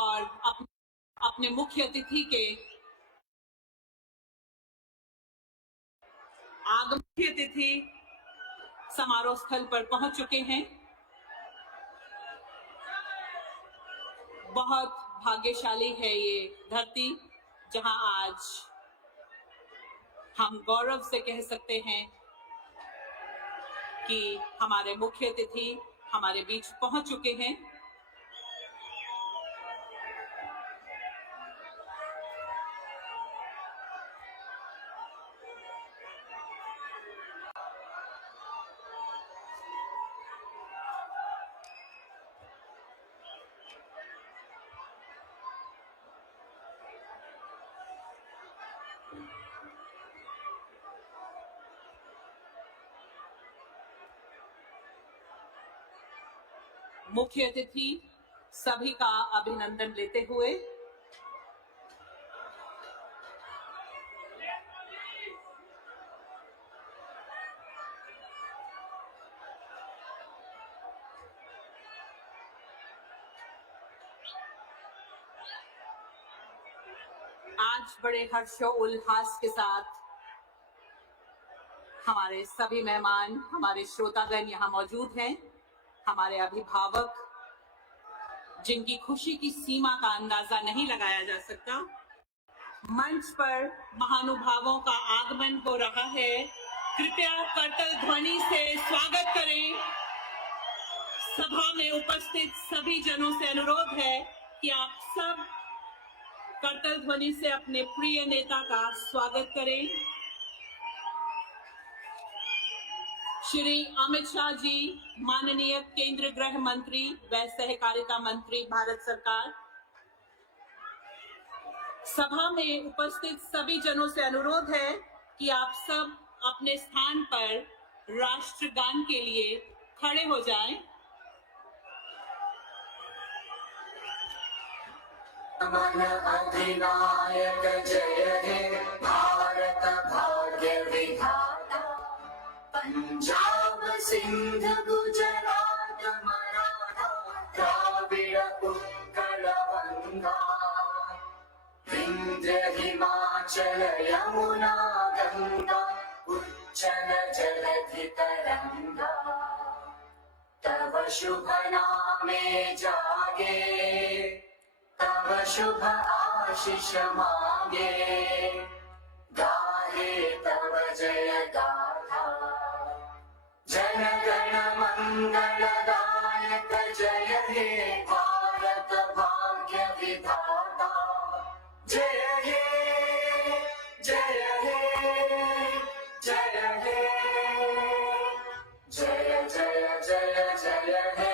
और अपने मुख्य अतिथि के मुख्य अतिथि समारोह स्थल पर पहुंच चुके हैं। बहुत भाग्यशाली है ये धरती जहां आज हम गौरव से कह सकते हैं कि हमारे मुख्य अतिथि हमारे बीच पहुंच चुके हैं। मुख्य अतिथि सभी का अभिनंदन लेते हुए आज बड़े हर्षोल्लास के साथ हमारे सभी मेहमान, हमारे श्रोतागण यहाँ मौजूद हैं। हमारे अभिभावक, जिनकी खुशी की सीमा का अंदाजा नहीं लगाया जा सकता। मंच पर महानुभावों का आगमन हो रहा है। कृपया करतल ध्वनि से स्वागत करें। सभा में उपस्थित सभी जनों से अनुरोध है कि आप सब करतल ध्वनि से अपने प्रिय नेता का स्वागत करें। श्री अमित शाह जी, माननीय केंद्रीय गृह मंत्री व सहकारिता मंत्री भारत सरकार। सभा में उपस्थित सभी जनों से अनुरोध है कि आप सब अपने स्थान पर राष्ट्रगान के लिए खड़े हो जाएं। मन अधिनायक जय हे भारत भाग्य विधाता, पंजाब सिंध गुजरात मराठा द्राविड़ उत्कल गंगा, विंध्य हिमाचल यमुना गंगा उच्चल जलधि तरंगा, तव शुभ नामे जागे, तव शुभ आशीष मांगे, गाहे तव जय गाथा, जन गण मंगलदायक जय हे भारत भाग्य विधाता, जय हे जय हे जय हे जय जय जय जय हे।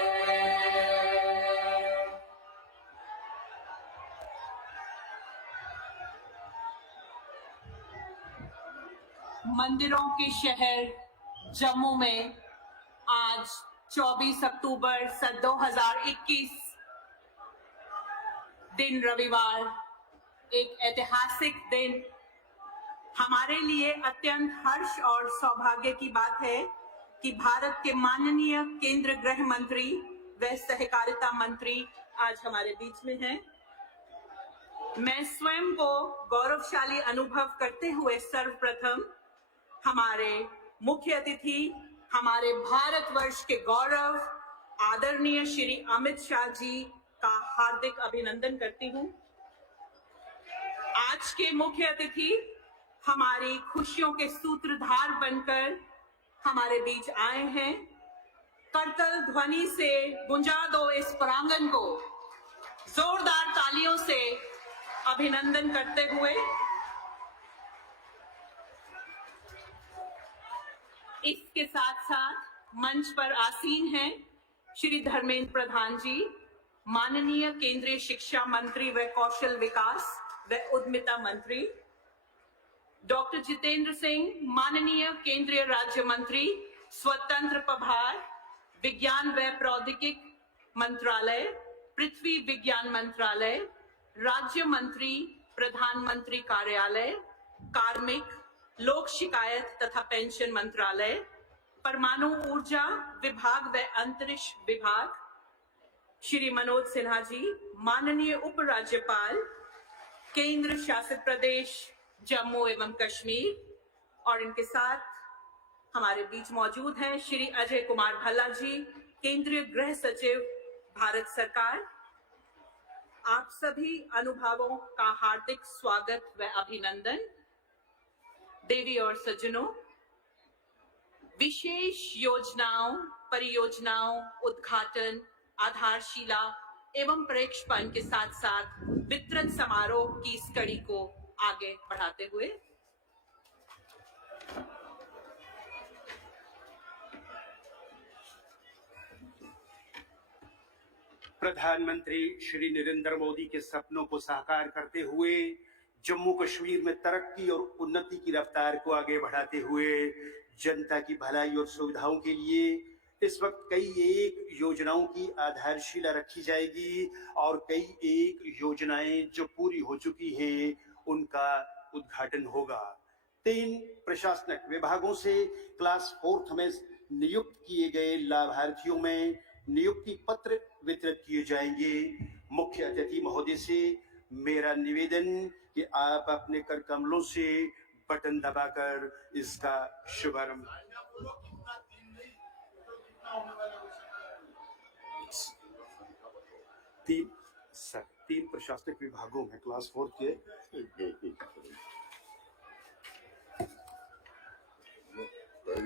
मंदिरों के शहर जम्मू में आज 24 अक्टूबर सन 2021 दिन रविवार एक ऐतिहासिक दिन। हमारे लिए अत्यंत हर्ष और सौभाग्य की बात है कि भारत के माननीय केंद्रीय गृह मंत्री व सहकारिता मंत्री आज हमारे बीच में हैं। मैं स्वयं को गौरवशाली अनुभव करते हुए सर्वप्रथम हमारे मुख्य अतिथि, हमारे भारतवर्ष के गौरव आदरणीय श्री अमित शाह जी का हार्दिक अभिनंदन करती हूं। आज के मुख्य अतिथि हमारी खुशियों के सूत्रधार बनकर हमारे बीच आए हैं। करतल ध्वनि से गुंजा दो इस प्रांगण को, जोरदार तालियों से अभिनंदन करते हुए इसके साथ साथ मंच पर आसीन हैं श्री धर्मेंद्र प्रधान जी, माननीय केंद्रीय शिक्षा मंत्री व कौशल विकास व उद्यमिता मंत्री, डॉक्टर जितेंद्र सिंह, माननीय केंद्रीय राज्य मंत्री स्वतंत्र प्रभार विज्ञान व प्रौद्योगिकी मंत्रालय, पृथ्वी विज्ञान मंत्रालय, राज्य मंत्री प्रधानमंत्री कार्यालय, कार्मिक लोक शिकायत तथा पेंशन मंत्रालय, परमाणु ऊर्जा विभाग व अंतरिक्ष विभाग, श्री मनोज सिन्हा जी, माननीय उपराज्यपाल, केंद्र शासित प्रदेश जम्मू एवं कश्मीर, और इनके साथ हमारे बीच मौजूद हैं श्री अजय कुमार भल्ला जी, केंद्रीय गृह सचिव, भारत सरकार। आप सभी अनुभवों का हार्दिक स्वागत व अभिनंदन। देवी और सज्जनों, विशेष योजनाओं, परियोजनाओं, उद्घाटन, आधारशिला एवं प्रेक्षपण के साथ साथ वितरण समारोह की इस कड़ी को आगे बढ़ाते हुए प्रधानमंत्री श्री नरेंद्र मोदी के सपनों को साकार करते हुए जम्मू कश्मीर में तरक्की और उन्नति की रफ्तार को आगे बढ़ाते हुए जनता की भलाई और सुविधाओं के लिए इस वक्त कई एक योजनाओं की आधारशिला रखी जाएगी और कई एक योजनाएं जो पूरी हो चुकी हैं उनका उद्घाटन होगा। 3 प्रशासनिक विभागों से क्लास 4th में नियुक्त किए गए लाभार्थियों में नियुक्ति पत्र वितरित किए जाएंगे। मुख्य अतिथि महोदय से मेरा निवेदन कि आप अपने कर कमलों से बटन दबाकर इसका शुभारंभ। 3 प्रशासनिक विभागों में क्लास 4 के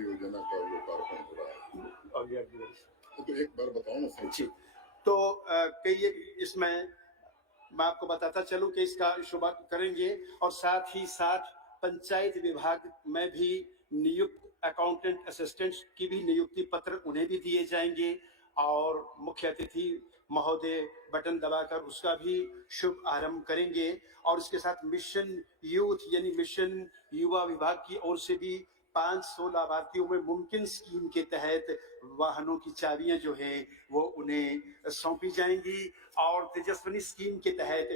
योजना का लोकार्पण हो रहा है। तो एक बार बताओ ना सर। तो कई इसमें मैं आपको बताता चलूं कि इसका शुभारंभ करेंगे और साथ ही साथ पंचायत विभाग में भी नियुक्त अकाउंटेंट असिस्टेंट्स की भी नियुक्ति पत्र उन्हें भी दिए जाएंगे और मुख्य अतिथि महोदय बटन दबाकर उसका भी शुभ आरंभ करेंगे। और इसके साथ मिशन यूथ यानी मिशन युवा विभाग की ओर से भी 500 लाभार्थियों में मुमकिन स्कीम के तहत वाहनों की चाबियां जो है वो उन्हें सौंपी जाएंगी और तेजस्विनी स्कीम के तहत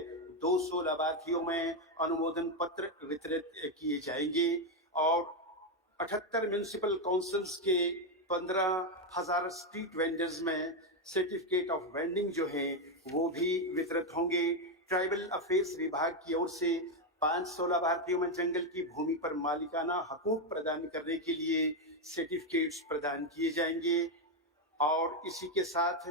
200 लाभार्थियों में अनुमोदन पत्र वितरित किए जाएंगे और 78 म्युनिसिपल काउंसिल्स के 15,000 स्ट्रीट वेंडर्स में सर्टिफिकेट ऑफ वेंडिंग जो है वो भी वितरित होंगे। ट्राइबल अफेयर्स विभाग की ओर से 500 लाभार्थियों में जंगल की भूमि पर मालिकाना हकूक प्रदान करने के लिए सर्टिफिकेट्स प्रदान किए जाएंगे और इसी के साथ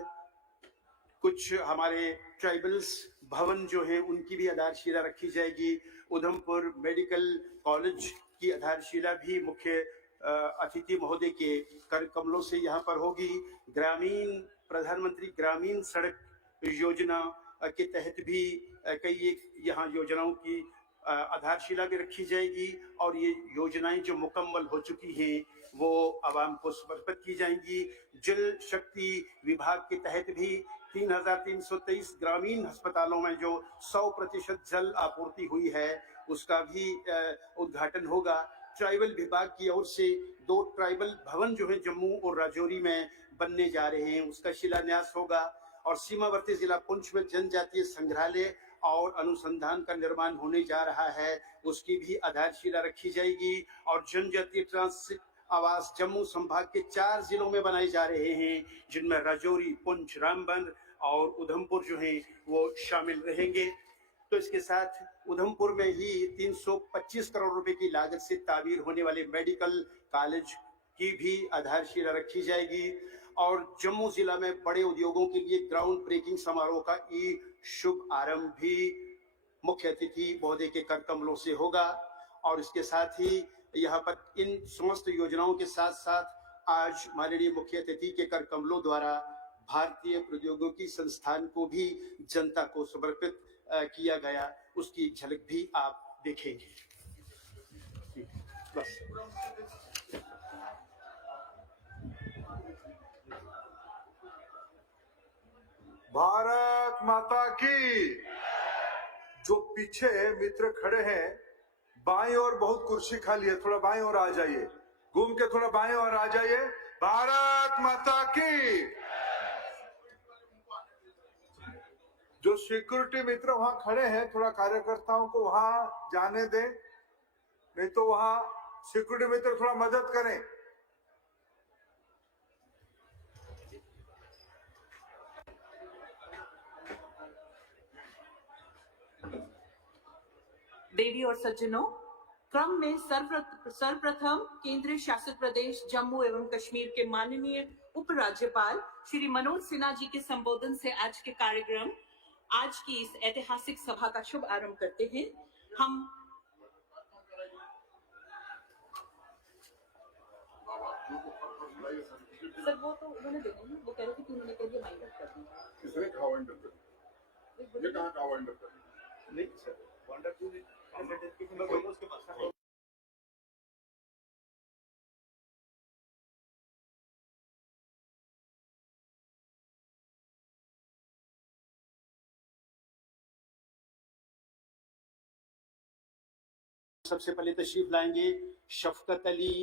कुछ हमारे ट्राइबल्स भवन जो है उनकी भी आधारशिला रखी जाएगी। उधमपुर मेडिकल कॉलेज की आधारशिला भी मुख्य अतिथि महोदय के कर कमलों से यहाँ पर होगी। ग्रामीण प्रधानमंत्री ग्रामीण सड़क योजना के तहत भी कई एक यहाँ योजनाओं की आधारशिला भी रखी जाएगी और ये योजनाएं जो मुकम्मल हो चुकी हैं वो आवाम को समर्पित की जाएंगी। जल शक्ति विभाग के तहत भी 3,323 ग्रामीण अस्पतालों में जो 100% जल आपूर्ति हुई है उसका भी उद्घाटन होगा। ट्राइबल विभाग की ओर से 2 ट्राइबल भवन जो है जम्मू और राजौरी में बनने जा रहे हैं उसका शिलान्यास होगा और सीमावर्ती जिला पुंछ में जनजातीय संग्रहालय और अनुसंधान का निर्माण होने जा रहा है उसकी भी आधारशिला रखी जाएगी और जनजातीय ट्रांसिट आवास जम्मू संभाग के 4 जिलों में बनाए जा रहे हैं जिनमें राजौरी, पुंछ, रामबन और उधमपुर जो हैं वो शामिल रहेंगे। तो इसके साथ उधमपुर में ही 325 करोड़ रुपए की लागत से तामीर होने वाले मेडिकल कॉलेज की भी आधारशिला रखी जाएगी और जम्मू जिला में बड़े उद्योगों के लिए ग्राउंड ब्रेकिंग समारोह का शुभ आरंभ भी मुख्य अतिथि महोदय के कर कमलों से होगा। और इसके साथ ही यहाँ पर इन समस्त योजनाओं के साथ साथ आज माननीय मुख्य अतिथि के कर कमलों द्वारा भारतीय प्रौद्योगिकी संस्थान को भी जनता को समर्पित किया गया उसकी झलक भी आप देखेंगे। बस भारत माता की। जो पीछे मित्र खड़े हैं बाएं ओर बहुत कुर्सी खाली है, थोड़ा बाएं ओर आ जाइए, घूम के थोड़ा बाएं ओर आ जाइए। भारत माता की। जो सिक्योरिटी मित्र वहां खड़े हैं थोड़ा कार्यकर्ताओं को वहां जाने दें, नहीं तो वहां सिक्योरिटी मित्र थोड़ा मदद करें। देवी और सज्जनों, क्रम में सर्वप्रथम केंद्रीय शासित प्रदेश जम्मू एवं कश्मीर के माननीय उपराज्यपाल श्री मनोज सिन्हा जी के संबोधन से आज के कार्यक्रम, आज की इस ऐतिहासिक सभा का शुभ आरंभ करते हैं। हम सर वो तो उन्होंने देना है, वो कह रहे थे कि उन्होंने कह दिया माइक अप कर दिया। किसने कहा वाइंड अप करना? ये कहाँ कहा वाइंड अप करना? नहीं सर, वंडरफुल प्रेजेंटेशन में कोई उसके पास सबसे पहले तशरीफ लाएंगे शफकत अली,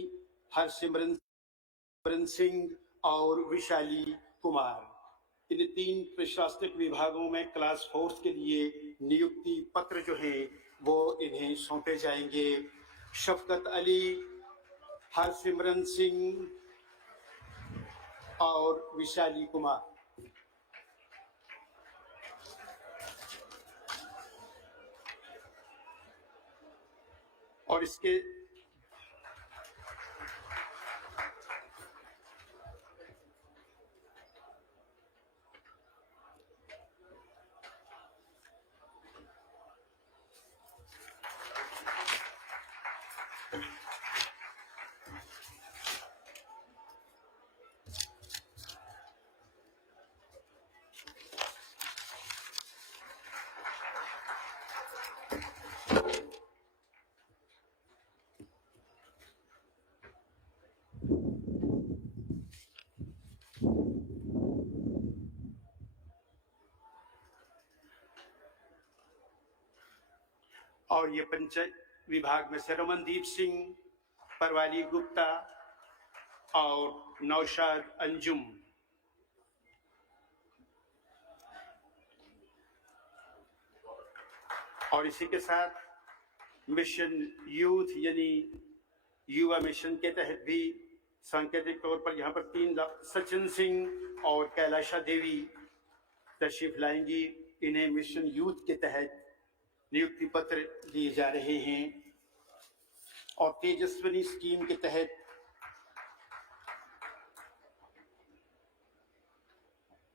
हरसिमरन सिंह और विशाली कुमार। इन 3 प्रशासनिक विभागों में क्लास 4 के लिए नियुक्ति पत्र जो है वो इन्हें सौंपे जाएंगे। शफकत अली, हरसिमरन सिंह और विशाली कुमार। और इसके और ये पंचायत विभाग में से रमनदीप सिंह, परवाली गुप्ता और नौशाद अंजुम। और इसी के साथ मिशन यूथ यानी युवा मिशन के तहत भी सांकेतिक तौर पर यहाँ पर 3 सचिन सिंह और कैलाशा देवी तशरीफ लाएंगी। इन्हें मिशन यूथ के तहत नियुक्ति पत्र दिए जा रहे हैं। और तेजस्विनी स्कीम के तहत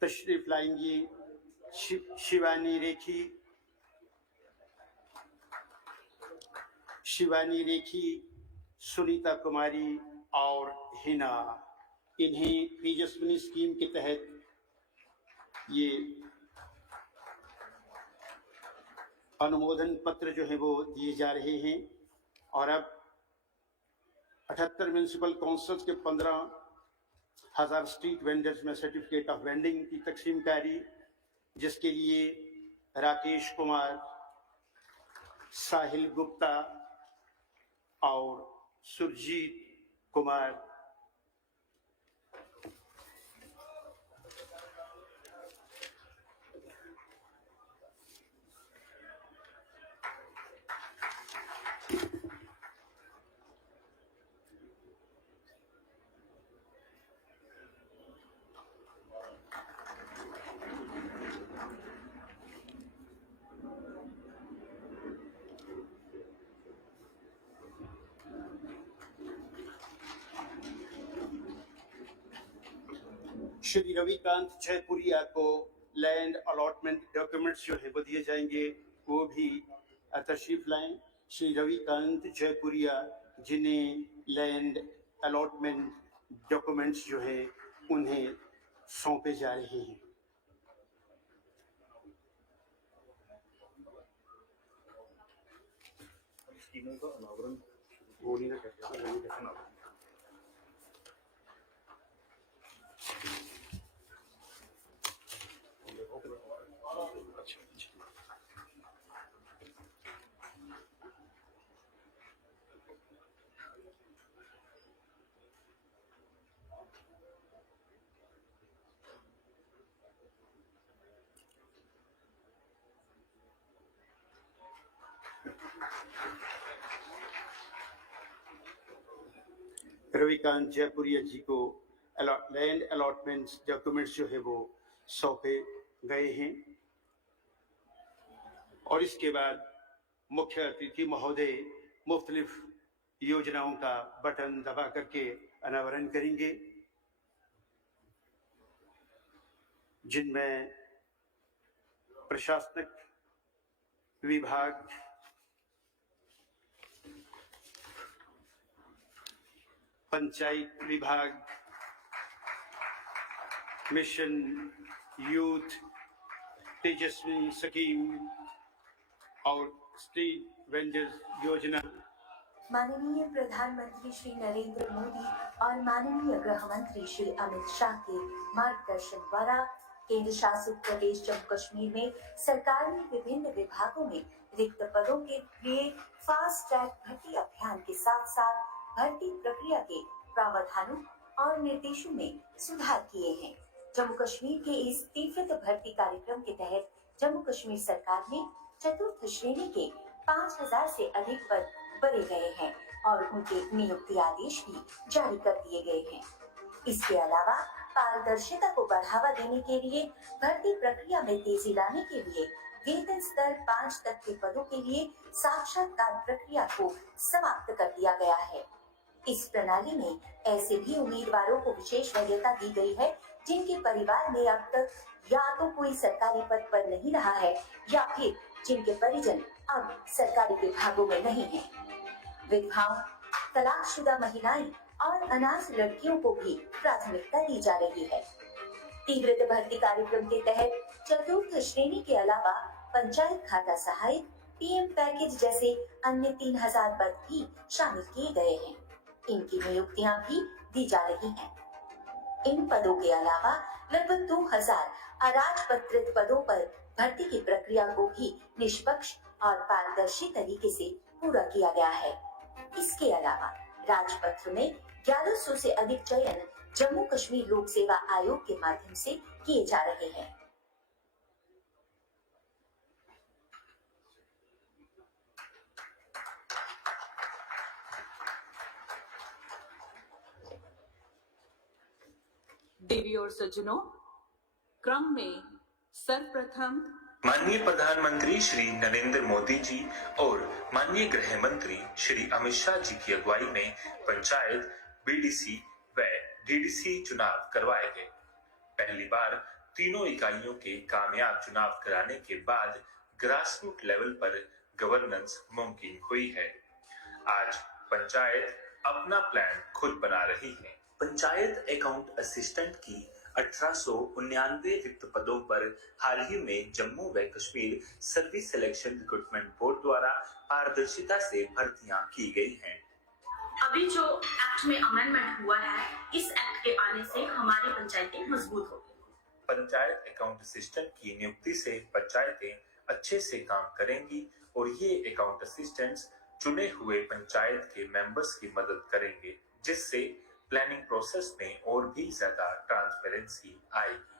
तशरीफ लाएंगी शिवानी रेखी, सुनीता कुमारी और हिना। इन्हें तेजस्विनी स्कीम के तहत ये अनुमोदन पत्र जो है वो दिए जा रहे हैं। और अब 78 म्यूनिसिपल काउंसिल्स के 15,000 स्ट्रीट वेंडर्स में सर्टिफिकेट ऑफ वेंडिंग की तकसीमकारी, जिसके लिए राकेश कुमार, साहिल गुप्ता और सुरजीत कुमार श्री रविकांत जयपुरिया को लैंड अलॉटमेंट डॉक्यूमेंट्स जो है वो दिए जाएंगे, वो भी तशरीफ लाएं। श्री रविकांत जयपुरिया जिन्हें लैंड अलॉटमेंट डॉक्यूमेंट्स जो है उन्हें सौंपे जा रहे हैं। स्कीमों का अनावरण वो नहीं ना करते। रविकांत जयपुरिया जी को लैंड अलॉटमेंट्स डॉक्यूमेंट्स जो है वो सौंपे गए हैं। और इसके बाद मुख्य अतिथि महोदय मुख्तलिफ योजनाओं का बटन दबा करके अनावरण करेंगे, जिनमें प्रशासनिक विभाग, पंचायत विभाग, मिशन यूथ, तेजस्वी स्कीम और स्ट्रीट वेंडर्स योजना। माननीय प्रधानमंत्री श्री नरेंद्र मोदी और माननीय गृह मंत्री श्री अमित शाह के मार्गदर्शन द्वारा केंद्र शासित प्रदेश जम्मू कश्मीर में सरकार ने विभिन्न विभागों में रिक्त पदों के लिए फास्ट ट्रैक भर्ती अभियान के साथ साथ भर्ती प्रक्रिया के प्रावधानों और निर्देशों में सुधार किए हैं। जम्मू कश्मीर के इस तीव्र भर्ती कार्यक्रम के तहत जम्मू कश्मीर सरकार में चतुर्थ श्रेणी के 5000 से अधिक पद भरे गए हैं और उनके नियुक्ति आदेश भी जारी कर दिए गए हैं। इसके अलावा पारदर्शिता को बढ़ावा देने के लिए भर्ती प्रक्रिया में तेजी लाने के लिए वेतन स्तर 5 तक के पदों के लिए साक्षात्कार प्रक्रिया को समाप्त कर दिया गया है। इस प्रणाली में ऐसे भी उम्मीदवारों को विशेष वरीयता दी गई है जिनके परिवार में अब तक या तो कोई सरकारी पद पर नहीं रहा है या फिर जिनके परिजन अब सरकारी विभागों में नहीं हैं। विधवाओं, तलाकशुदा महिलाएं और अनाथ लड़कियों को भी प्राथमिकता दी जा रही है। तीव्र भर्ती कार्यक्रम के तहत चतुर्थ श्रेणी के अलावा पंचायत खाता सहायक, पीएम पैकेज जैसे अन्य 3000 पद भी शामिल किए गए हैं। इनकी नियुक्तियां भी दी जा रही हैं। इन पदों के अलावा लगभग 2000 अराजपत्रित पदों पर भर्ती की प्रक्रिया को भी निष्पक्ष और पारदर्शी तरीके से पूरा किया गया है। इसके अलावा राजपत्र में 1100 से अधिक चयन जम्मू कश्मीर लोक सेवा आयोग के माध्यम से किए जा रहे हैं। देवी और सज्जनों, क्रम में सर्वप्रथम माननीय प्रधानमंत्री श्री नरेंद्र मोदी जी और माननीय गृह मंत्री श्री अमित शाह जी की अगुवाई में पंचायत, बीडीसी व डीडीसी चुनाव करवाए गए। पहली बार तीनों इकाइयों के कामयाब चुनाव कराने के बाद ग्रासरूट लेवल पर गवर्नेंस मुमकिन हुई है। आज पंचायत अपना प्लान खुद बना रही है। पंचायत अकाउंट असिस्टेंट की 1899 रिक्त पदों पर हाल ही में जम्मू व Kashmir service selection recruitment board द्वारा पारदर्शिता से भर्तियां की गई हैं। अभी जो एक्ट में अमेंडमेंट हुआ है, इस एक्ट के आने से हमारी पंचायतें मजबूत होगी। पंचायत अकाउंट असिस्टेंट की नियुक्ति से पंचायतें अच्छे से काम करेंगी और ये अकाउंट असिस्टेंट्स चुने हुए पंचायत के मेंबर्स की मदद करेंगे, जिससे प्लानिंग प्रोसेस में और भी ज्यादा ट्रांसपेरेंसी आएगी।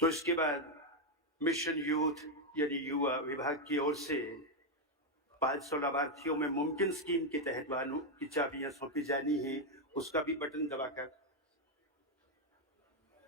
तो इसके बाद मिशन यूथ यानी युवा विभाग की ओर से 500 लाभार्थियों में मुमकिन स्कीम के तहत वाहनों की चाबियां सौंपी जानी है, उसका भी बटन दबाकर।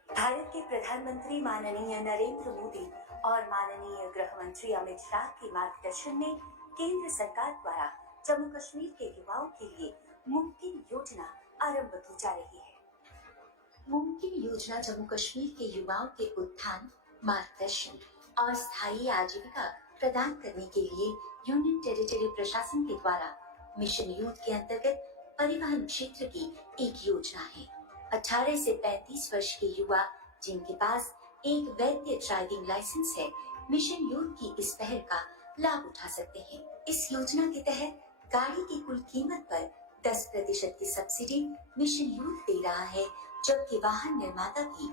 भारत के प्रधानमंत्री माननीय नरेंद्र मोदी और माननीय गृह मंत्री अमित शाह के मार्गदर्शन में केंद्र सरकार द्वारा जम्मू कश्मीर के युवाओं के लिए मुमकिन योजना आरंभ की जा रही है। मुमकिन योजना जम्मू कश्मीर के युवाओं के उत्थान, मार्गदर्शन और स्थायी आजीविका प्रदान करने के लिए यूनियन टेरिटरी प्रशासन के द्वारा मिशन यूथ के अंतर्गत परिवहन क्षेत्र की एक योजना है। 18 से 35 वर्ष के युवा जिनके पास एक वैध ड्राइविंग लाइसेंस है, मिशन यूथ की इस पहल का लाभ उठा सकते हैं। इस योजना के तहत गाड़ी की कुल कीमत पर 10% की सब्सिडी मिशन यूथ दे रहा है, जबकि वाहन निर्माता भी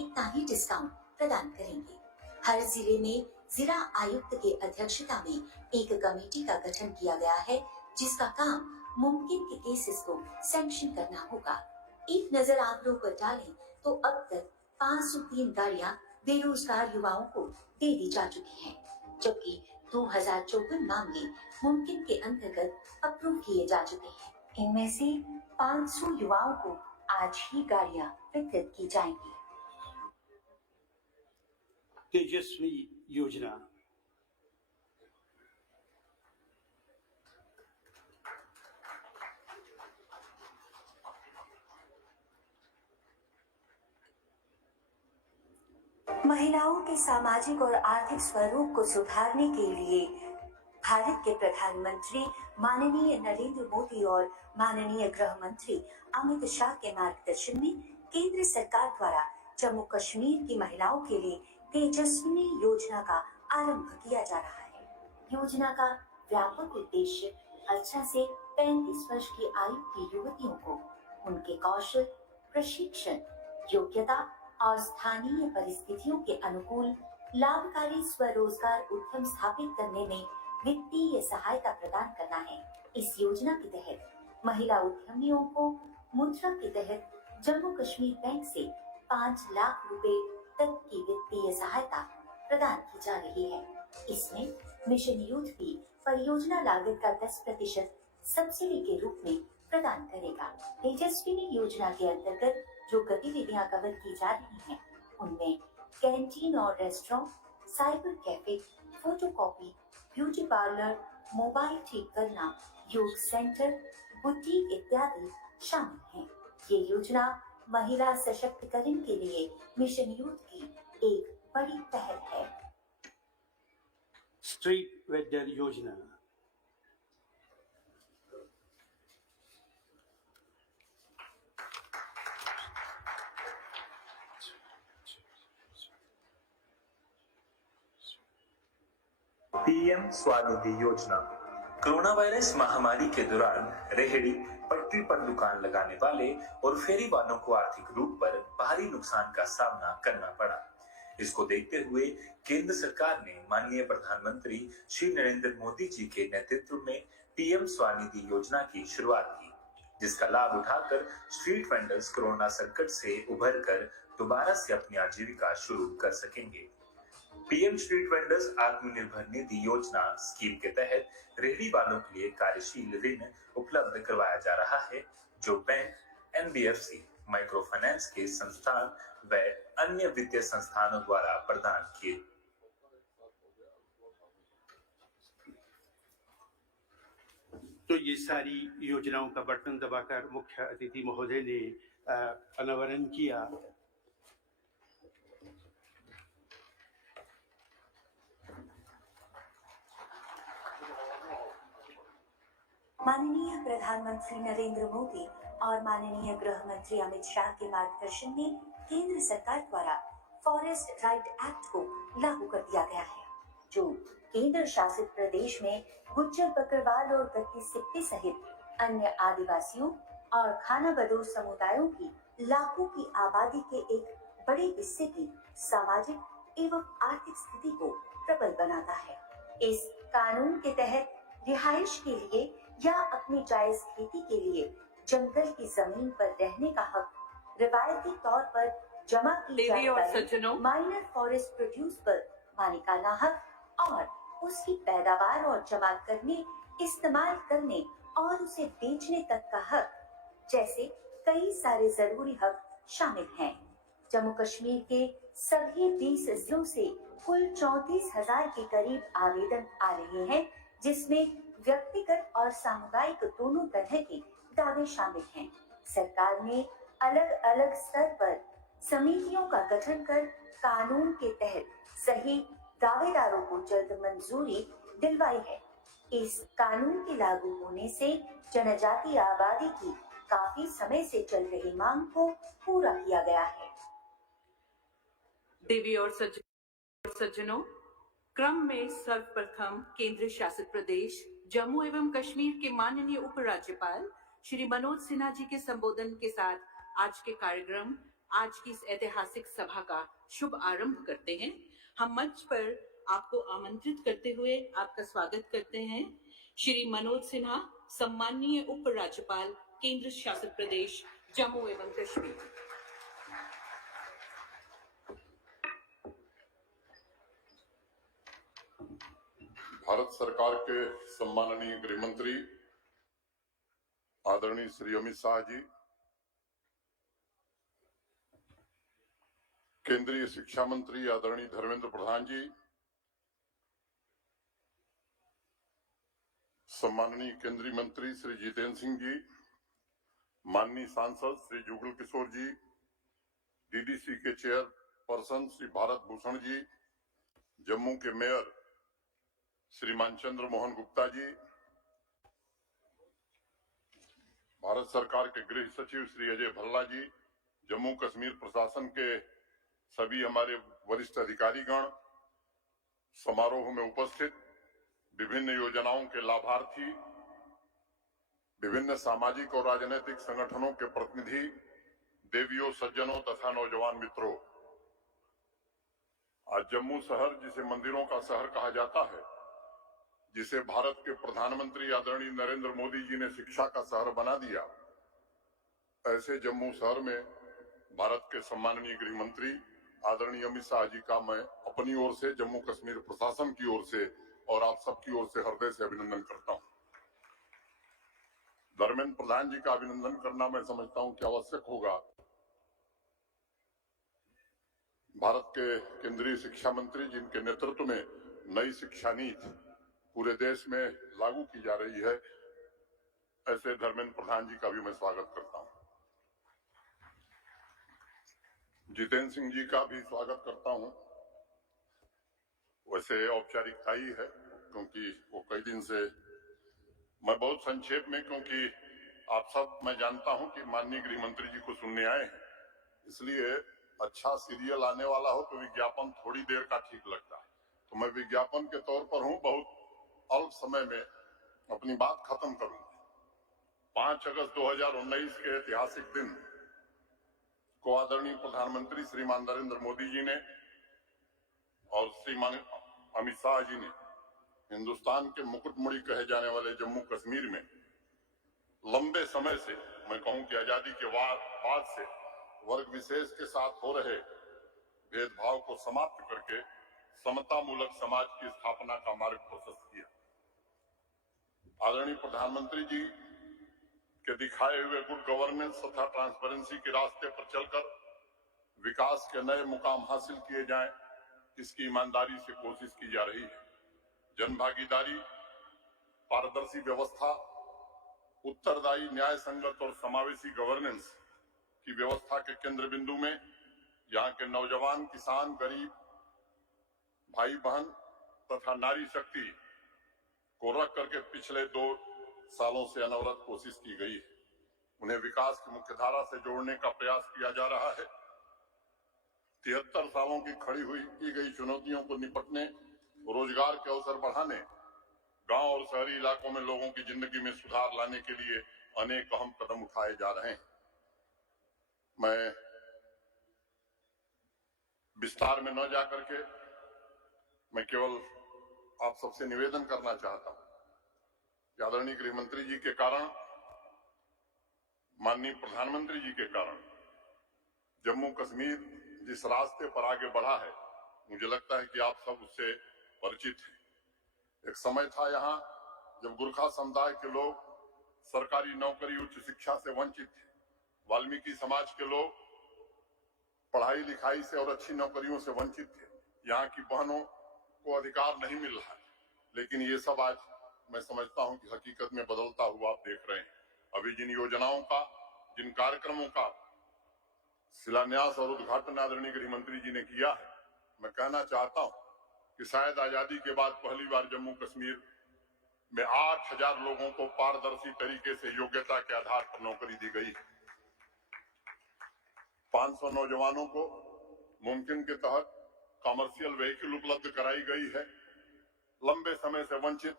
इतना ही डिस्काउंट प्रदान करेंगे। हर जिले में जिला आयुक्त के अध्यक्षता में एक कमेटी का गठन किया गया है, जिसका काम मुमकिन के केसेस को सैंक्शन करना होगा। एक नजर आंकड़ों पर डालें तो अब तक 503 गाड़ियां बेरोजगार युवाओं को दे दी जा चुकी हैं, जबकि 2054 मामले मुमकिन के अंतर्गत अप्रूव किए जा चुके हैं। इनमें से 500 युवाओं को आज ही गाड़ियां वितरित की जाएंगी। तेजस्वी योजना महिलाओं के सामाजिक और आर्थिक स्वरूप को सुधारने के लिए भारत के प्रधानमंत्री माननीय नरेंद्र मोदी और माननीय गृह मंत्री अमित शाह के मार्गदर्शन में केंद्र सरकार द्वारा जम्मू कश्मीर की महिलाओं के लिए तेजस्विनी योजना का आरंभ किया जा रहा है। योजना का व्यापक उद्देश्य 18 से 35 वर्ष की आयु की युवतियों को उनके कौशल, प्रशिक्षण, योग्यता और स्थानीय परिस्थितियों के अनुकूल लाभकारी स्वरोजगार उद्यम स्थापित करने में वित्तीय सहायता प्रदान करना है। इस योजना के तहत महिला उद्यमियों को मुद्रा के तहत जम्मू कश्मीर बैंक से 5 लाख रुपए तक की वित्तीय सहायता प्रदान की जा रही है। इसमें मिशन यूथ भी परियोजना लागत का 10% सब्सिडी के रूप में प्रदान करेगा। तेजस्विनी योजना के अंतर्गत जो गतिविधियां कवर की जा रही हैं, उनमें कैंटीन और restaurant, cyber cafe, photocopy, beauty parlour, mobile ठीक करना, योग सेंटर, बुटीक इत्यादि शामिल हैं। ये योजना महिला सशक्तिकरण के लिए मिशन यूथ की एक बड़ी पहल है। स्ट्रीट वेंडर योजना। पीएम स्वनिधि योजना। कोरोना वायरस महामारी के दौरान रेहड़ी, पटरी पर दुकान लगाने वाले और फेरी वालों को आर्थिक रूप पर भारी नुकसान का सामना करना पड़ा। इसको देखते हुए केंद्र सरकार ने माननीय प्रधानमंत्री श्री नरेंद्र मोदी जी के नेतृत्व में पीएम स्वनिधि योजना की शुरुआत की, जिसका लाभ उठाकर स्ट्रीट वेंडर्स कोरोना संकट से उभर कर दोबारा से अपनी आजीविका शुरू कर सकेंगे। PM street vendors Atmanirbhar Nidhi योजना स्कीम के तहत रेहड़ी वालों के लिए कार्यशील ऋण उपलब्ध करवाया जा रहा है, जो बैंक, एनबीएफसी, माइक्रो फाइनेंस के संस्थान व अन्य वित्तीय संस्थानों द्वारा प्रदान किए। तो ये सारी योजनाओं का बटन दबाकर मुख्य अतिथि महोदय ने अनावरण किया। माननीय प्रधानमंत्री नरेंद्र मोदी और माननीय गृह मंत्री अमित शाह के मार्गदर्शन में केंद्र सरकार द्वारा फॉरेस्ट राइट एक्ट को लागू कर दिया गया है, जो केंद्र शासित प्रदेश में गुज्जर, बकरवाल और गद्दी सिक्के सहित अन्य आदिवासियों और खाना बदोश समुदायों की लाखों की आबादी के एक बड़े हिस्से की सामाजिक एवं आर्थिक स्थिति को प्रबल बनाता है। इस कानून के तहत रिहाइश के लिए या अपनी जायज खेती के लिए जंगल की जमीन पर रहने का हक रिवायती तौर पर जमा की जाने वाली माइनर फॉरेस्ट प्रोड्यूस पर मालिकाना हक और उसकी पैदावार और जमा करने, इस्तेमाल करने और उसे बेचने तक का हक जैसे कई सारे जरूरी हक शामिल हैं। जम्मू कश्मीर के सभी 20 जिलों से कुल 34,000 के करीब आवेदन आ रहे हैं, जिसमें व्यक्तिगत और सामुदायिक दोनों तरह के दावे शामिल हैं। सरकार ने अलग अलग स्तर पर समितियों का गठन कर कानून के तहत सही दावेदारों को जल्द मंजूरी दिलवाई है। इस कानून के लागू होने से जनजातीय आबादी की काफी समय से चल रही मांग को पूरा किया गया है। देवी और सज्जनों, क्रम में सर्वप्रथम केंद्र शासित प्रदेश जम्मू एवं कश्मीर के माननीय उपराज्यपाल श्री मनोज सिन्हा जी के संबोधन के साथ आज के कार्यक्रम, आज की इस ऐतिहासिक सभा का शुभ आरंभ करते हैं। हम मंच पर आपको आमंत्रित करते हुए आपका स्वागत करते हैं। श्री मनोज सिन्हा, सम्माननीय उपराज्यपाल केंद्र शासित प्रदेश जम्मू एवं कश्मीर। भारत सरकार के सम्माननीय गृह मंत्री आदरणीय श्री अमित शाह जी, केंद्रीय शिक्षा मंत्री आदरणीय धर्मेंद्र प्रधान जी, सम्माननीय केंद्रीय मंत्री श्री जितेंद्र सिंह जी, माननीय सांसद श्री जुगल किशोर जी, डीडीसी के चेयर पर्सन श्री भारत भूषण जी, जम्मू के मेयर श्रीमान चंद्र मोहन गुप्ता जी, भारत सरकार के गृह सचिव श्री अजय भल्ला जी, जम्मू कश्मीर प्रशासन के सभी हमारे वरिष्ठ अधिकारीगण, समारोह में उपस्थित विभिन्न योजनाओं के लाभार्थी, विभिन्न सामाजिक और राजनीतिक संगठनों के प्रतिनिधि, देवियों, सज्जनों तथा नौजवान मित्रों, आज जम्मू शहर, जिसे मंदिरों का शहर कहा जाता है, जिसे भारत के प्रधानमंत्री आदरणीय नरेंद्र मोदी जी ने शिक्षा का शहर बना दिया, ऐसे जम्मू शहर में भारत के सम्माननीय गृह मंत्री आदरणीय अमित शाह जी का मैं अपनी ओर से, जम्मू कश्मीर प्रशासन की ओर से और आप सबकी ओर से हृदय से अभिनंदन करता हूं। धर्मेंद्र प्रधान जी का अभिनंदन करना मैं समझता हूं कि आवश्यक होगा। भारत के केंद्रीय शिक्षा मंत्री, जिनके नेतृत्व में नई शिक्षा नीति पूरे देश में लागू की जा रही है, ऐसे धर्मेंद्र प्रधान जी का भी मैं स्वागत करता हूं। जितेंद्र सिंह जी का भी स्वागत करता हूं। वैसे औपचारिकता ही है, क्योंकि वो कई दिन से, मैं बहुत संक्षेप में, क्योंकि आप सब, मैं जानता हूं कि माननीय गृह मंत्री जी को सुनने आए हैं, इसलिए अच्छा सीरियल आने वाला हो तो विज्ञापन थोड़ी देर का ठीक लगता है। तो मैं विज्ञापन के तौर पर हूं, बहुत अल्प समय में अपनी बात खत्म करूंगा। 5 अगस्त 2019 के ऐतिहासिक दिन को आदरणीय प्रधानमंत्री श्रीमान नरेंद्र मोदी जी ने और श्रीमान अमित शाह जी ने हिंदुस्तान के मुकुटमणि कहे जाने वाले जम्मू कश्मीर में लंबे समय से, मैं कहूं कि आजादी के बाद से वर्ग विशेष के साथ हो रहे भेदभाव को समाप्त करके समतामूलक समाज की स्थापना का मार्ग प्रशस्त किया। आदरणीय प्रधानमंत्री जी के दिखाए हुए गुड गवर्नेंस तथा ट्रांसपेरेंसी के रास्ते पर चलकर विकास के नए मुकाम हासिल किए जाएं, इसकी ईमानदारी से कोशिश की जा रही है। जनभागीदारी, पारदर्शी व्यवस्था, उत्तरदायी, न्याय संगत और समावेशी गवर्नेंस की व्यवस्था के केंद्र बिंदु में यहाँ के नौजवान, किसान, गरीब भाई बहन तथा नारी शक्ति को रख करके पिछले 2 सालों से अनवरत कोशिश की गई है। उन्हें विकास की मुख्य धारा से जोड़ने का प्रयास किया जा रहा है। 73 सालों की की गई चुनौतियों को निपटने, रोजगार के अवसर बढ़ाने, गांव और शहरी इलाकों में लोगों की जिंदगी में सुधार लाने के लिए अनेक अहम कदम उठाए जा रहे हैं। मैं विस्तार में न जाकर के, मैं केवल आप सबसे निवेदन करना चाहता हूं कि आदरणीय गृह मंत्री जी के कारण, माननीय प्रधानमंत्री जी के कारण जम्मू कश्मीर जिस रास्ते पर आगे बढ़ा है, मुझे लगता है कि आप सब उससे परिचित हैं। एक समय था यहाँ जब गुरखा समुदाय के लोग सरकारी नौकरी, उच्च शिक्षा से वंचित थे। वाल्मीकि समाज के लोग पढ़ाई लिखाई से और अच्छी नौकरियों से वंचित थे। यहाँ की बहनों को अधिकार नहीं मिल रहा है, लेकिन ये सब आज मैं समझता हूं कि हकीकत में बदलता हुआ आप देख रहे हैं। अभी जिन योजनाओं का, जिन कार्यक्रमों का शिलान्यास और उद्घाटन आदरणीय गृह मंत्री जी ने किया है, मैं कहना चाहता हूं कि शायद आजादी के बाद पहली बार जम्मू कश्मीर में 8000 लोगों को पारदर्शी तरीके से योग्यता के आधार पर नौकरी दी गई है। 500 नौजवानों को मुमकिन के तहत कमर्शियल व्हीकल उपलब्ध कराई गई है। लंबे समय से वंचित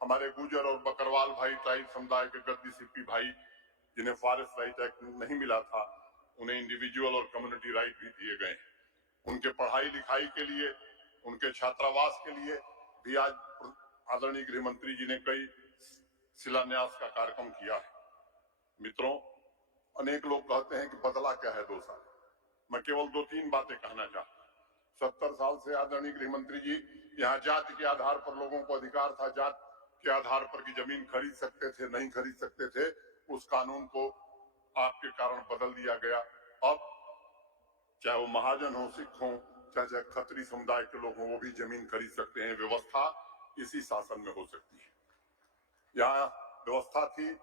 हमारे गुजर और बकरवाल भाई, ट्राइब समुदाय के गद्दी सिप्पी भाई, जिन्हें फॉरेस्ट राइट एक्ट नहीं मिला था, उन्हें इंडिविजुअल और कम्युनिटी राइट भी दिए गए। उनके पढ़ाई लिखाई के लिए, उनके छात्रावास के लिए भी आज आदरणीय गृह मंत्री जी ने कई शिलान्यास का कार्यक्रम किया है। मित्रों, अनेक लोग कहते हैं कि बदला क्या है 2 साल। मैं केवल 2-3 बातें कहना चाहता हूं। 70 साल से आदरणीय गृह मंत्री जी यहाँ जाति के आधार पर लोगों को अधिकार था, जाति के आधार पर की जमीन खरीद सकते थे, नहीं खरीद सकते थे, उस कानून को आपके कारण बदल दिया गया। अब चाहे वो महाजन हो, सिख हो, चाहे खत्री समुदाय के लोग हों, वो भी जमीन खरीद सकते हैं। व्यवस्था इसी शासन में हो सकती है। यहाँ व्यवस्था थी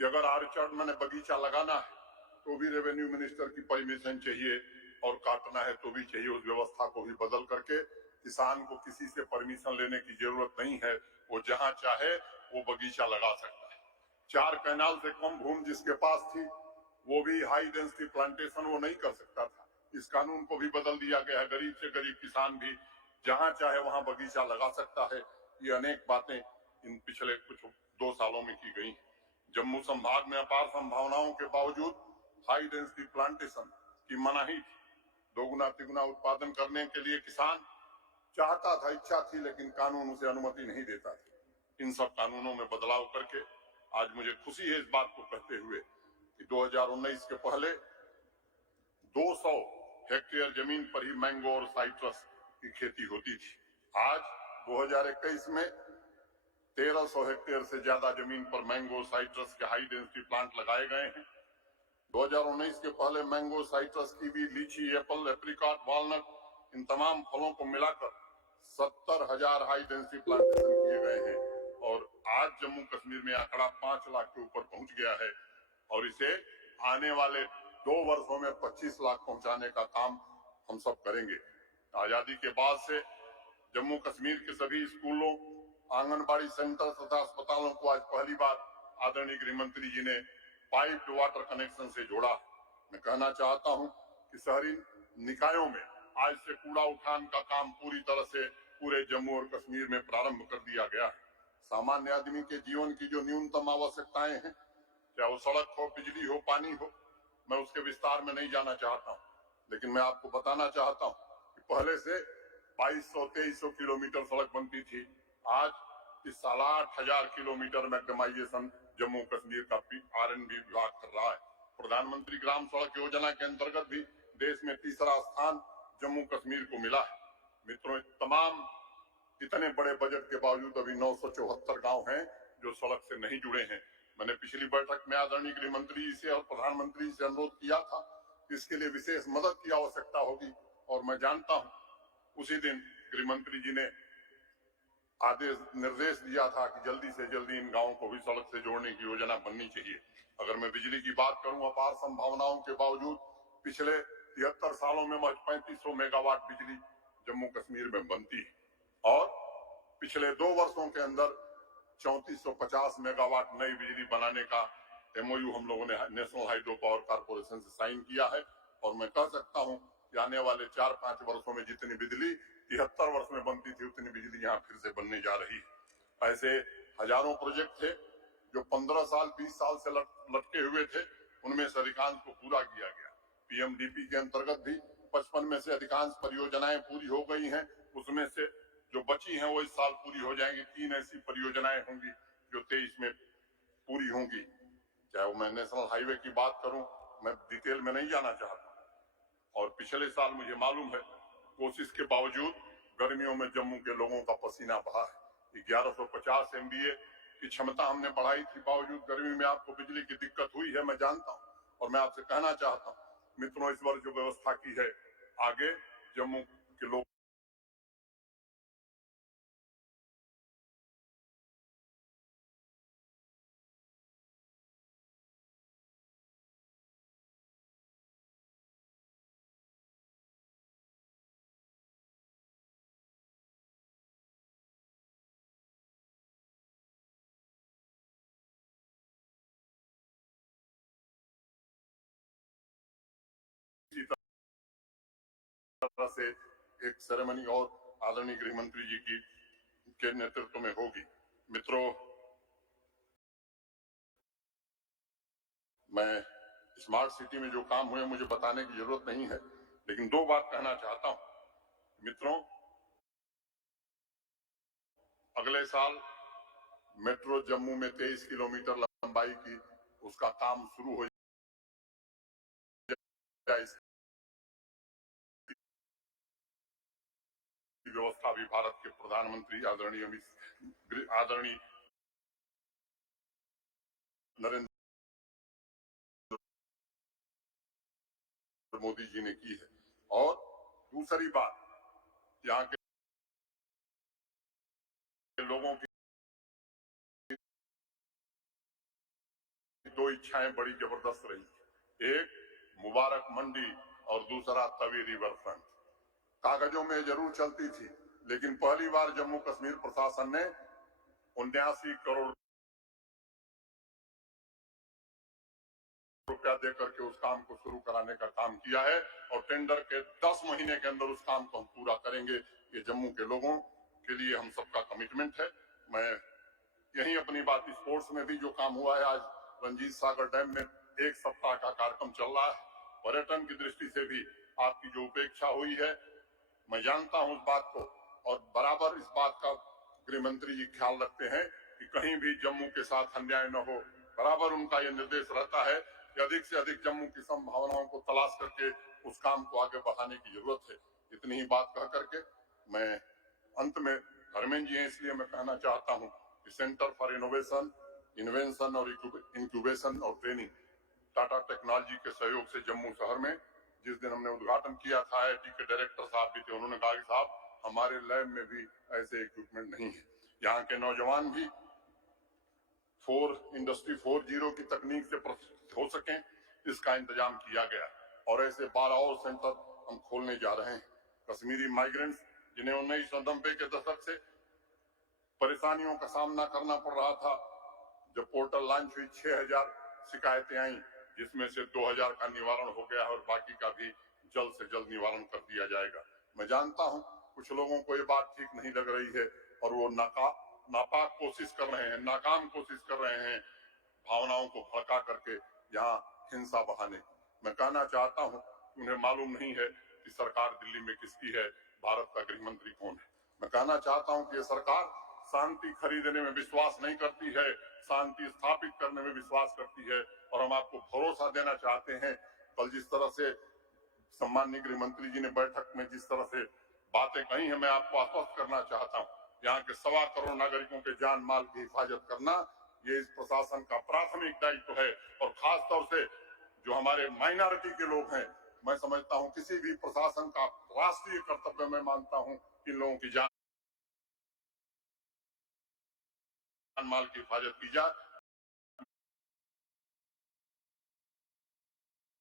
कि अगर आर्चर्ड मैंने बगीचा लगाना है तो भी रेवेन्यू मिनिस्टर की परमिशन चाहिए, और काटना है तो भी चाहिए, उस व्यवस्था को भी बदल करके किसान को किसी से परमिशन लेने की जरूरत नहीं है, वो जहां चाहे वो बगीचा लगा सकता है। 4 कैनाल से कम भूमि जिसके पास थी वो भी हाई डेंसिटी प्लांटेशन वो नहीं कर सकता था। इस कानून को भी बदल दिया गया है, गरीब से गरीब किसान भी जहां चाहे वहां बगीचा लगा सकता है। ये अनेक बातें इन पिछले कुछ 2 सालों में की गई। जम्मू संभाग में अपार संभावनाओं के बावजूद हाई डेंसिटी प्लांटेशन की मनाही थी। दोगुना तिगुना उत्पादन करने के लिए किसान चाहता था, इच्छा थी, लेकिन कानून उसे अनुमति नहीं देता था। इन सब कानूनों में बदलाव करके आज मुझे खुशी है इस बात को कहते हुए कि 2019 के पहले 200 हेक्टेयर जमीन पर ही मैंगो और साइट्रस की खेती होती थी। आज 2021 में 1300 हेक्टेयर से ज्यादा जमीन पर मैंगो साइट्रस के हाई डेंसिटी प्लांट लगाए गए हैं। 2019 के पहले मैंगो साइट्रस की भी, लीची, एप्पल, एप्रिकॉट, वॉलनट, इन तमाम फलों को मिलाकर 70,000 हाई डेंसिटी प्लांटेशन किए गए हैं और आज जम्मू कश्मीर में आंकड़ा 5 लाख के ऊपर पहुंच गया है और इसे आने वाले 2 वर्षों में 25 लाख पहुंचाने का काम हम सब करेंगे। आजादी के बाद से जम्मू कश्मीर के सभी स्कूलों, आंगनबाड़ी सेंटर तथा अस्पतालों को आज पहली बार आदरणीय गृह मंत्री जी ने पाइप्ड वाटर कनेक्शन से जोड़ा। मैं कहना चाहता हूं कि शहरी निकायों में आज से कूड़ा उठान का काम पूरी तरह से पूरे जम्मू और कश्मीर में प्रारंभ कर दिया गया है। सामान्य आदमी के जीवन की जो न्यूनतम आवश्यकताएं हैं, चाहे वो सड़क हो, बिजली हो, पानी हो, मैं उसके विस्तार में नहीं जाना चाहता हूं, लेकिन मैं आपको बताना चाहता हूं कि पहले से 2200-2300 किलोमीटर सड़क बनती थी। आज इस साल 8,000 किलोमीटर मैग्नेमाइजेशन जम्मू कश्मीर का R&B विभाग कर रहा है। प्रधानमंत्री ग्राम सड़क योजना के अंतर्गत भी देश में तीसरा स्थान जम्मू कश्मीर को मिला है। मित्रों, तमाम इतने बड़े बजट के बावजूद अभी 974 गांव हैं जो सड़क से नहीं जुड़े हैं। मैंने पिछली बैठक में आदरणीय गृह मंत्री जी से और प्रधानमंत्री से अनुरोध किया था कि इसके लिए विशेष मदद की आवश्यकता होगी और मैं जानता हूं उसी दिन गृह मंत्री जी ने निर्देश दिया था कि जल्दी से जल्दी इन गांवों को भी सड़क से जोड़ने की योजना बननी चाहिए। अगर मैं बिजली की बात करूं, अपार संभावनाओं के बावजूद पिछले 73 सालों में 3500 मेगावाट बिजली जम्मू कश्मीर में बनती है और पिछले 2 वर्षों के अंदर 3450 मेगावाट नई बिजली बनाने का MOU हम लोगों ने नेशनल हाइड्रो पावर कारपोरेशन से साइन किया है और मैं कह सकता हूं कि आने वाले 4-5 वर्षों में जितनी बिजली 73 वर्ष में बनती थी उतनी बिजली यहाँ फिर से बनने जा रही है। ऐसे हजारों प्रोजेक्ट थे जो 15 साल 20 साल से लटके हुए थे, उनमें से अधिकांश को पूरा किया गया। PMDP के अंतर्गत भी 55 में से अधिकांश परियोजनाएं पूरी हो गई हैं, उसमें से जो बची हैं वो इस साल पूरी हो जाएंगी। 3 ऐसी परियोजनाएं होंगी जो 23 में पूरी होंगी। चाहे वो मैं नेशनल हाईवे की बात करूं, मैं डिटेल में नहीं जाना चाहता और पिछले साल मुझे मालूम है कोशिश के बावजूद गर्मियों में जम्मू के लोगों का पसीना बहा है। 1150 MVA की क्षमता हमने बढ़ाई थी, बावजूद गर्मी में आपको बिजली की दिक्कत हुई है, मैं जानता हूं और मैं आपसे कहना चाहता हूं मित्रों, इस वर्ष जो व्यवस्था की है आगे जम्मू के लोग तरह से एक सेरेमनी और आदरणीय गृह मंत्री जी की के नेतृत्व में होगी। मित्रों, मैं स्मार्ट सिटी में जो काम हुए मुझे बताने की जरूरत नहीं है, लेकिन 2 बात कहना चाहता हूं। मित्रों, अगले साल मेट्रो जम्मू में 23 किलोमीटर लंबाई की उसका काम शुरू हो जाए। व्यवस्था भी भारत के प्रधानमंत्री आदरणीय नरेंद्र मोदी जी ने की है। और दूसरी बात, यहाँ के लोगों की 2 इच्छाएं बड़ी जबरदस्त रही। एक, मुबारक मंडी और दूसरा तवी रिवर फ्रंट। कागजों में जरूर चलती थी, लेकिन पहली बार जम्मू कश्मीर प्रशासन ने 79 करोड़ रुपया देकर के उस काम को शुरू कराने का काम किया है और टेंडर के 10 महीने के अंदर उस काम को हम पूरा करेंगे। ये जम्मू के लोगों के लिए हम सबका कमिटमेंट है। मैं यही अपनी बात, स्पोर्ट्स में भी जो काम हुआ है, आज रंजीत सागर डैम में 1 सप्ताह का कार्यक्रम चल रहा है। पर्यटन की दृष्टि से भी आपकी जो उपेक्षा हुई है, मैं जानता हूं उस बात को, और बराबर इस बात का गृह मंत्री जी ख्याल रखते हैं कि कहीं भी जम्मू के साथ अन्याय न हो। बराबर उनका यह निर्देश रहता है कि अधिक से अधिक जम्मू की संभावनाओं को तलाश करके उस काम को आगे बढ़ाने की जरूरत है। इतनी ही बात कह करके मैं अंत में, धर्मेंद्र जी हैं इसलिए मैं कहना चाहता हूं कि सेंटर फॉर इनोवेशन, इन्वेंशन और इंक्यूबेशन और ट्रेनिंग टाटा टेक्नोलॉजी के सहयोग से जम्मू शहर में जिस दिन हमने उद्घाटन किया था, IIT के डायरेक्टर साहब भी थे, उन्होंने कहा कि साहब हमारे लैब में भी ऐसे इक्विपमेंट नहीं है। यहाँ के नौजवान भी इंडस्ट्री 4.0 की तकनीक से प्रशिक्षित हो सकें, इसका इंतजाम किया गया और ऐसे 12 और सेंटर हम खोलने जा रहे हैं। कश्मीरी माइग्रेंट्स जिन्हें 1990 के दशक से परेशानियों का सामना करना पड़ रहा था, जब पोर्टल लॉन्च हुई 6000 शिकायतें आई, जिसमें से 2000 का निवारण हो गया और बाकी का भी जल्द से जल्द निवारण कर दिया जाएगा। मैं जानता हूं कुछ लोगों को ये बात ठीक नहीं लग रही है और वो नापाक कोशिश कर रहे हैं, नाकाम कोशिश कर रहे हैं भावनाओं को भड़का करके यहाँ हिंसा बहाने। मैं कहना चाहता हूँ उन्हें मालूम नहीं है कि सरकार दिल्ली में किसकी है, भारत का गृह मंत्री कौन है। मैं कहना चाहता हूँ कि ये सरकार शांति खरीदने में विश्वास नहीं करती है, शांति स्थापित करने में विश्वास करती है। और हम आपको भरोसा देना चाहते हैं, कल जिस तरह से सम्माननीय गृह मंत्री जी ने बैठक में जिस तरह से बातें कही है, मैं आपको आश्वस्त करना चाहता हूँ, यहाँ के 1.25 करोड़ नागरिकों के जान माल की हिफाजत करना ये इस प्रशासन का प्राथमिक दायित्व है। और खास तौर से जो हमारे माइनॉरिटी के लोग हैं, मैं समझता हूँ किसी भी प्रशासन का राष्ट्रीय कर्तव्य मैं मानता हूँ इन लोगों की जान माल की हिफाजत की जाए।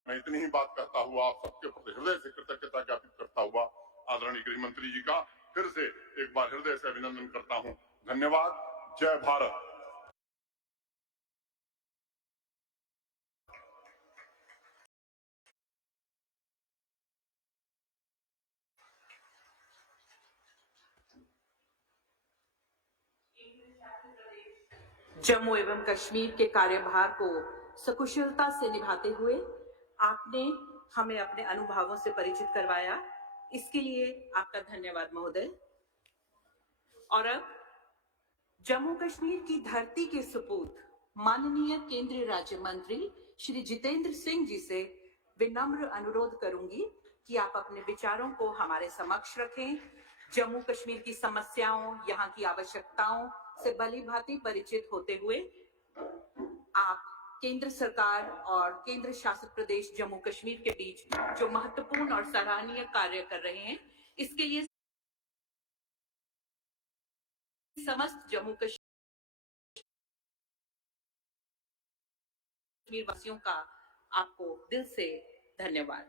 मैं इतनी ही बात कहता हुआ आप सबके प्रति हृदय से कृतज्ञता ज्ञापित करता हुआ आदरणीय गृह मंत्री जी का फिर से एक बार हृदय से अभिनंदन करता हूं। धन्यवाद। जय भारत। जम्मू एवं कश्मीर के कार्यभार को सकुशलता से निभाते हुए आपने हमें अपने अनुभवों से परिचित करवाया, इसके लिए आपका धन्यवाद महोदय। और अब जम्मू कश्मीर की धरती के सपूत माननीय केंद्रीय राज्य मंत्री श्री जितेंद्र सिंह जी से विनम्र अनुरोध करूंगी कि आप अपने विचारों को हमारे समक्ष रखें। जम्मू कश्मीर की समस्याओं, यहाँ की आवश्यकताओं से भली भांति परिचित होते हुए आप केंद्र सरकार और केंद्र शासित प्रदेश जम्मू कश्मीर के बीच जो महत्वपूर्ण और सराहनीय कार्य कर रहे हैं, इसके लिए समस्त जम्मू कश्मीर वासियों का आपको दिल से धन्यवाद।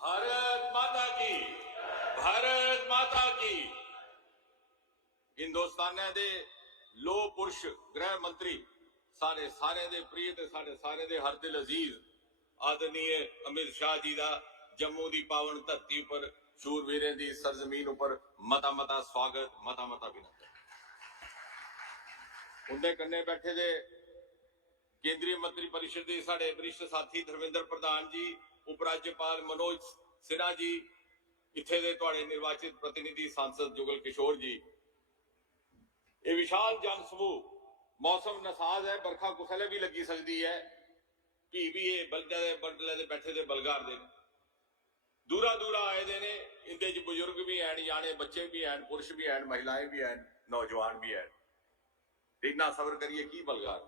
भारत माता की, भारत माता की। हिंदुस्तान दे लो पुरुष गृह मंत्री सारे दे प्रिय ते सारे दे हर दिल अजीज आदरणीय अमित शाह जी दा जम्मू दी पावन धरती पर शूरवीरें दी सरजमीन पर मता स्वागत, मता अभिनंदन। उनके कन्ने बैठे दे केंद्रीय मंत्री परिषद के साढ़े वरिष्ठ साथी धर्मेंद्र प्रधान जी, उपराज्यपाल मनोज सिन्हा जी, इत्थे दे तुहाडे निर्वाचित प्रतिनिधि सांसद जुगल किशोर जी। ये विशाल जन समूह, मौसम नसाज है, बरखा कुसले भी लगी सकती है, भी ये बंडले दे बैठे दे बलगार दे दूरा आए दे ने। इंदे च बुजुर्ग भी हैं, याने बच्चे भी हैं, पुरुष भी हैं, महिलाएं भी हैं, नौजवान भी हैं। इन्ना सबर करिए की बलगार।